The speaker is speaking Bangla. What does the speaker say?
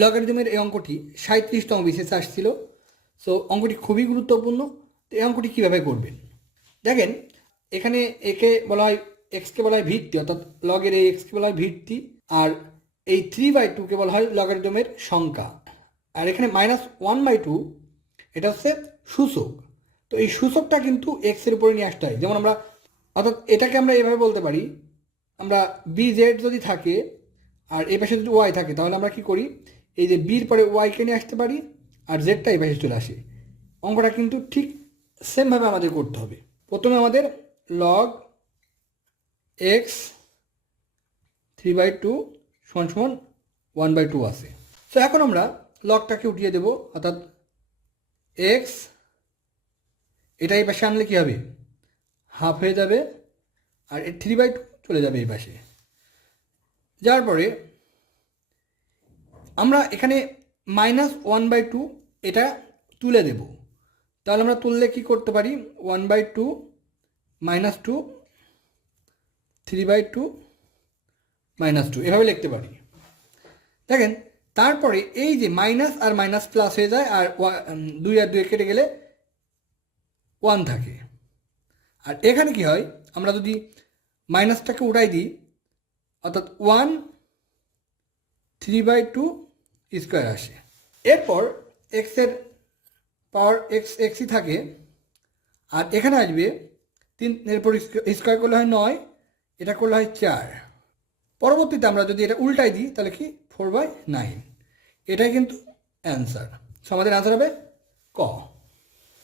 লগারিদমের এই অঙ্কটি 37তম বিসিএসে আসছিল। সো অঙ্কটি খুবই গুরুত্বপূর্ণ। তো এই অঙ্কটি কীভাবে করবেন দেখেন, এখানে একে বলা হয় এক্সকে বলা হয় ভিত্তি, অর্থাৎ লগের এই এক্সকে বলা হয় ভিত্তি, আর এই 3/2কে বলা হয় লগারিদমের সংখ্যা, আর এখানে -1/2 এটা হচ্ছে সূচক। তো এই সূচকটা কিন্তু এক্সের উপরে নিয়ে আসতে হয়। যেমন আমরা, অর্থাৎ এটাকে আমরা এভাবে বলতে পারি, আমরা BZ যদি থাকে আর এই পাশে যদি ওয়াই থাকে, তাহলে আমরা কি করি, এই যে বির পরে ওয়াইকে নিয়ে আসতে পারি আর জেডটা এই পাশে চলে আসে। অঙ্কটা কিন্তু ঠিক সেমভাবে আমাদের করতে হবে। প্রথমে আমাদের লগ এক্স 3/2 = 1/2 আছে। সো এখন আমরা লগটাকে উঠিয়ে দেব, অর্থাৎ এক্স এটা এই পাশে আনলে কী হবে, হাফ হয়ে যাবে, আর 3/2 চলে যাবে এই পাশে। যাওয়ার পরে আমরা এখানে -1/2 এটা তুলে দেব। তাহলে আমরা তুললে কি করতে পারি, 1/2 -2 3/2 -2 এভাবে লিখতে পারি। দেখেন, তারপরে এই যে মাইনাস আর মাইনাস প্লাস হয়ে যায়, আর 2 আর 2 কেটে গেলে 1 থাকে। আর এখানে কি হয়, আমরা যদি মাইনাসটাকে উঠাই দিই, অর্থাৎ 1 3/2 স্কোয়ার আসে। এরপর এক্সের পাওয়ার এক্সই থাকে, আর এখানে আসবে 3, এরপর স্কোয়ার করলে হয় 9, এটা করলে হয় 4। পরবর্তীতে আমরা যদি এটা উল্টাই দিই তাহলে কি 4/9। এটাই কিন্তু অ্যান্সার। সো আমাদের অ্যান্সার হবে ক।